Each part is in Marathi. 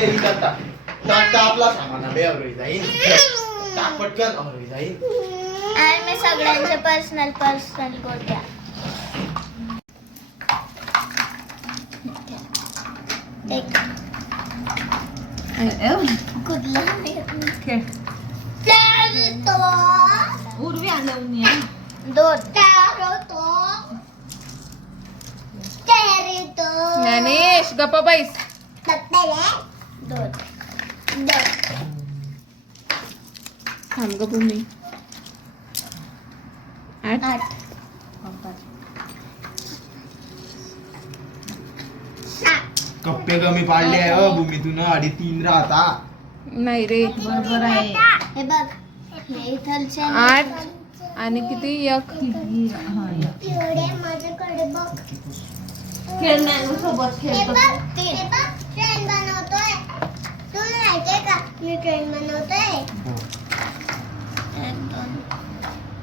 ते इथं टाक. टाक टाक आपला सामान बे अवरोई जाईल टाक पटकन अवरोई जाईल आणि मी सगळ्यांचे पर्सनल गोट्या उर्वी ज्ञानेश गप्प दोन थांब ग भूमी. आठ? आठ. कप्पे कमी पाडले आहे भूमीतून अडी तीन राहता. नाही रे. बरोबर आहे. हे बघ हे इथलचे आठ आणि किती? एक. हा, माझ्याकडे बघ. खेळ नाही सोबत खेळतो बघ हे बघ ट्रेन बनवतोय तुला माहितीये का मी ट्रेन बनवतोय एक दोन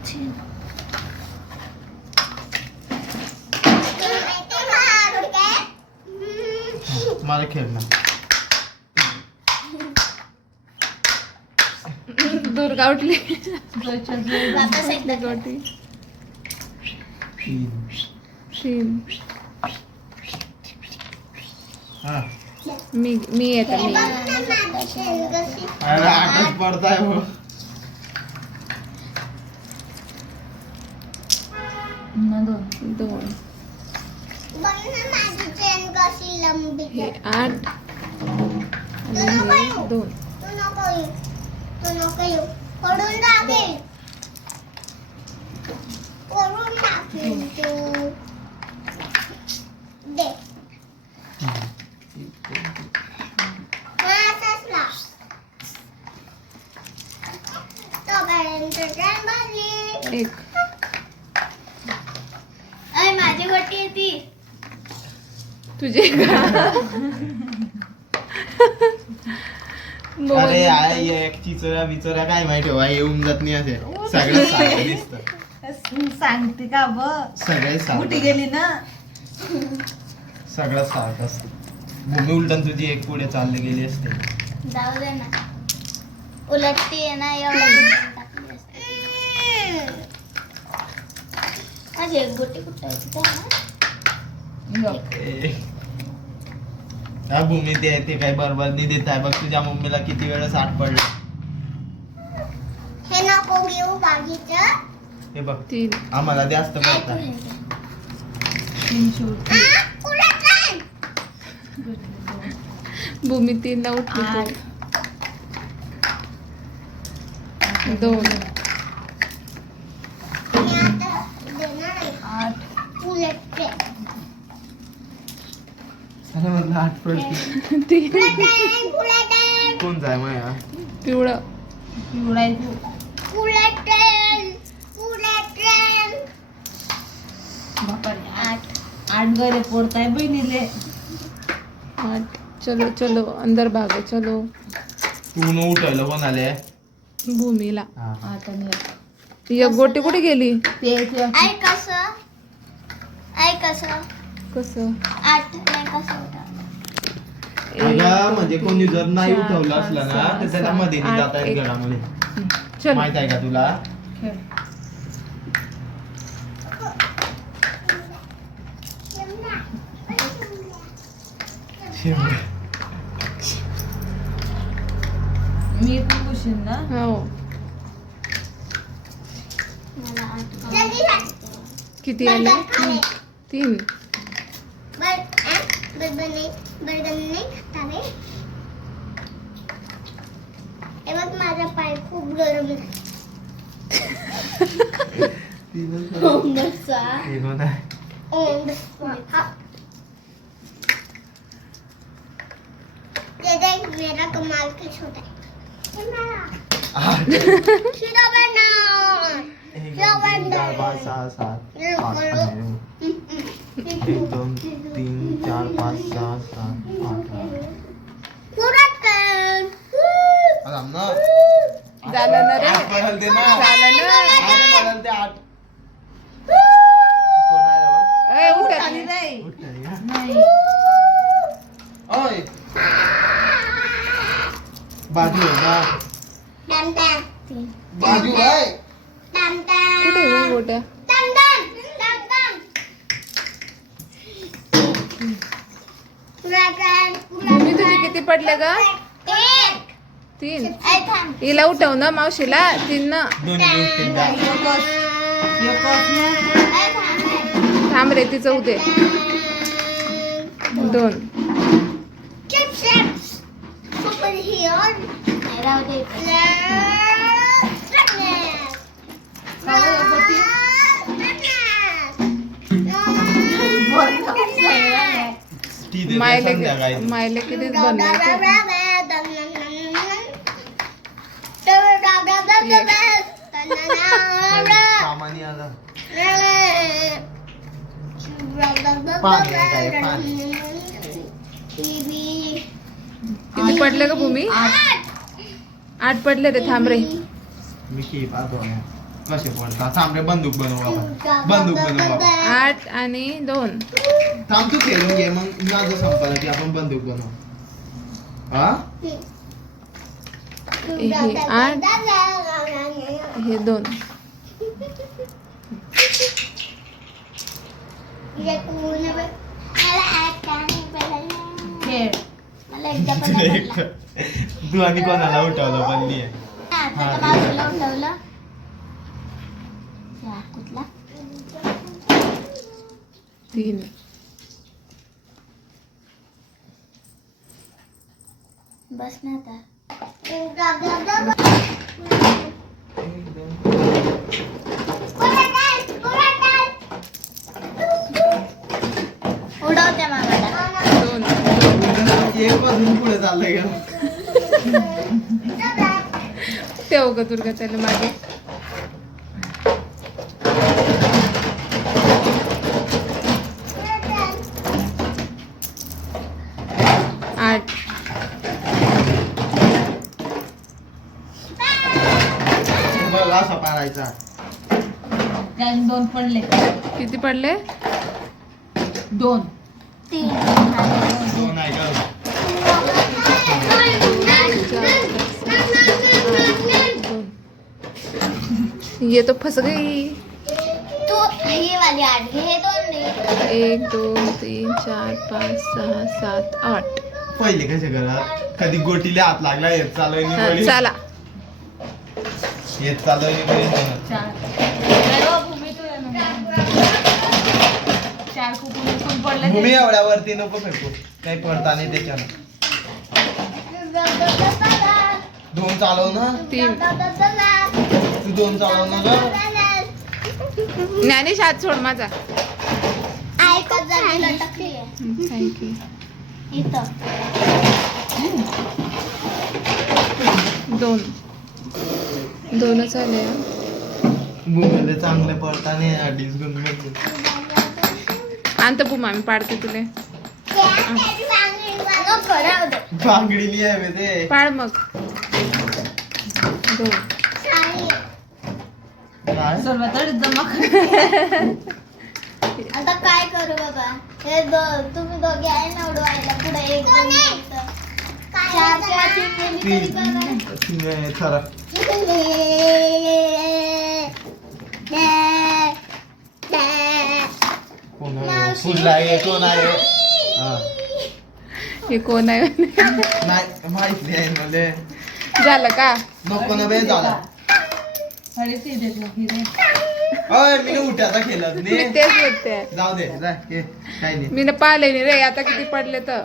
तीन तुला माहितीये का हा कुठे? मला खेळणं दुर्गा उठली जोयच्या जोय. वापस एकदा कर. गोटी तीन तीन हा मी मी येते हे मी अरे पडताय हो दोन हे. आठ. आणि हे दोन. तू नको येऊ तू नको येऊ पडून टाकेल पडून टाकेल तू दे हा, असंच लाव. तोपर्यंत ट्रेन बनली. एक अय, माझी गोटी आहे ती. तुझे का? अरे. आय एक चिचोऱ्या बिचोऱ्या काय माहिती हो येऊन जात नाही असे. सगळं सारखं दिसतं. सांगते का ब सगळे कुठे सारखं गेली ना? सगळं सारखं असतं. भूमी उलटून तुझी एक पुढे चालली गेली असते. जाऊ दे ना. उलट ती आहे ना एवढं टाकली असते. माझी एक गोटी कुठं? ए. हा भूमी ते ते काही बरोबर नाही देत आहे. बघ तुझ्या मम्मीला किती वेळेस आठ पडलं. हे नको घेऊ बागीचं. हे बघ तीन. आम्हाला जास्त पडतात. भूमी तीनला उठली. तू. दोन मी आता देणार आहे. आठ उलट ते. अरे म्हणलं आठ पडते तीन उलट आहे, उलट आहे. कोण जाय माया? पिवळं. आठ. आठ गरे पोडताय बहिणीले आठ चलो चलो अंदर भागो चलो. तू न उठवलं कोणाले? भूमीला. हा. आणि एक. एक गोटी कुठे गेली? ते ते. ऐ कसं? कसं? कसं? आठ नाही कसं? अगं म्हणजे कोणी जर नाही उठवलं असलं ना तर त्याला मध्ये नाही जाता येत. घरामध्ये. चल. माहीत आहे का तुला? खेळ मी पण पुशीन ना? हो. किती आले. तीन. बर- आ? बर्गर नाही हे बघ माझा पाय खूप गरम आहे. ओम आहे? मेरा कमाल की छोटा है। एक, दोन, तीन, चार, पाच, सहा, सात, आठ, नऊ. एक दोन तीन चार पाच सहा सात आठ पूरा कर आराम ना झालं ना रे आठ पडल ते ना झालं ना आठ पडल ते आठ कोण आहे रे बा? ए, उठत आली नाही. नाही उठ नाही का? नाही ओय बाजू आहे ना? डम डम तीन बाजू आहे? डम डम कुठे आहे गोट्या डम डम डम डम पुरातन भूमी तुझे किती पडले ग? एक. तीन. हिला उठव ना मावशीला. तीन ना? दोन्ही द्या. ऐ थांब रे तिचं उदे. दोन. सुपर हिरो नाही राहू दे ती देते मायले संध्याकाळी. मायले कितीच बनवायचे सामानी आला पाणी आहे काय, पाणी. किती पडले ग भूमी? आठ. पडले रे थांब रे मी की पाहतो ना. कसे पडतात? थांब रे बंदूक बनवू आपण. बंदूक बनवू आपण. आठ आणि दोन. थांब तू खेळून घे. मग माझं संपलं की आपण बंदूक बनवू. हा? हे आठ. हे दोन मला एकदा पण नाही पडला. तू आणि कोणाला उठवलं पण हा, उठवलं. कुठला? तीन बस ना आता. पासून पुढे चाललंय का? ठेव ग दुर्गा त्याला मागे. आठ. बघ असा त्याने दोन पडले. किती पडले? दोन. तीन. दोन आहे का? दोन ये तो फस गई। तू ही वाली आठ हे दोन दे एक दोन तीन चार पाच सहा सात आठ। पहिले कसे करा कधी गोटीला हात लागला येत चालू हा, चला. येत चालू चार. हो, ये उकून पडले भूमी. एवढ्यावरती नको फेकू. काही पडता नाही त्याच्यानं. दोन चालव ना. तीन. तू दोन चालव ना ग. ज्ञानेश हात सोड माझा. थँक्यू दोन. दोनच आले. भूमीला चांगले पडता नाही अडीच गुण आणतो बुमा मी पाडते तुले. नको, राहू दे. बांगडी आहे ते. पाड मग. जमा आता काय करू बाबा? हे दो तुम्ही दोघे आहे ना उडवायला. पुढे एक दोन. चार चार कोण आहे? फुल आहे कोण आहे? हा. हे कोण आहे? नाही माहिती आहे मले. झालं का? नको ना बे झाला. अय मी उठ्याचा खेळत मी नाही तेच बोलते जाऊ दे जाय हे, काही नाही. मी ना पाहिले नाही रे आता किती पडले तर.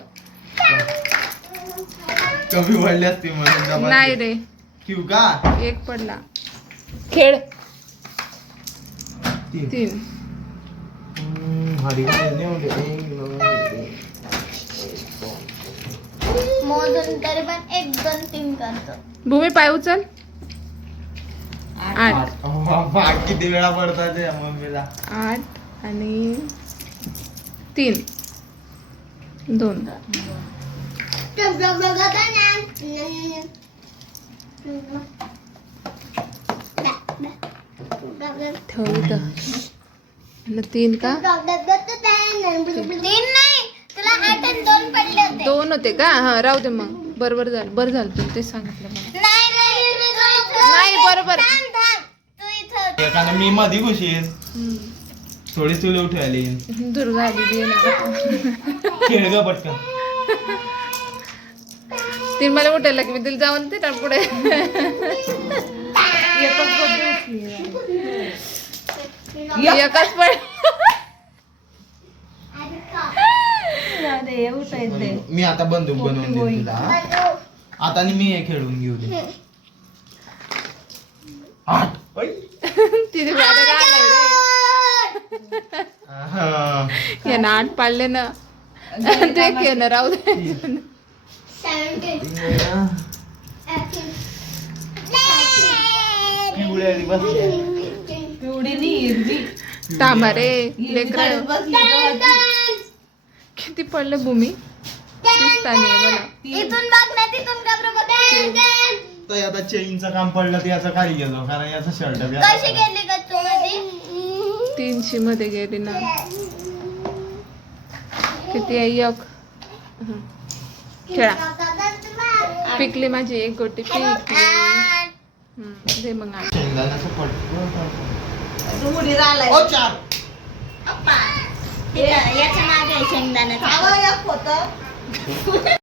कमी वाढले असते म्हणून नाही रे. ठेवू का? एक पडला. खेळ. तीन. तीन. हम्म, हरी काय नाही एक, दोन, तीन. मोजून तरी पण एक दोन तीन करतो. भूमी पाय उचल. आठ. किती वेळा पडतात मम्मीला. आठ आणि तीन. दोन. ठेव. आणि तीन का? तीन आठ आणि दोन पडले होते. दोन होते का? हा राहू दे मग. बरोबर झालं. बरं झालं तू तेच सांगितलं मला. नाही नाही तू इथं- नाही, बरोबर. थांब, थांब. तू इथं एखादं मी मधी हम्म. थोडी तुला उठवायली दुर्गा आलेली आहे ना. खेळ ग पटकन. ती मला उठायला की मी तिला जाऊन ते ना पुढे. एकच मी आता बंदूक बनवून देईन तुला आता आणि मी हे खेळून घेऊ दे. आठ. ऐ. तिथे माझ्या राहिलाय रे. आहा. या ना आठ पाडले ना. ते खेळणं राहू दे. पिवळी आली बसली. पिवडी नी हिरवी थांबा रे लेकर. किती पडले भूमी? दिसता नाही मला इथून बघ ना तिथून का बघ तर आता चेनचं काम पडलं तर याचं खाली गेलो कारण याचं शर्ट तीनशे मध्ये गेली ना. किती आहे एक? हं. खेळा. पिकली माझी एक गोटी पिकली. हं, दे मग. शेंगदाण्याचं याच्या मागे शेंगदाणा खावा एक होतं.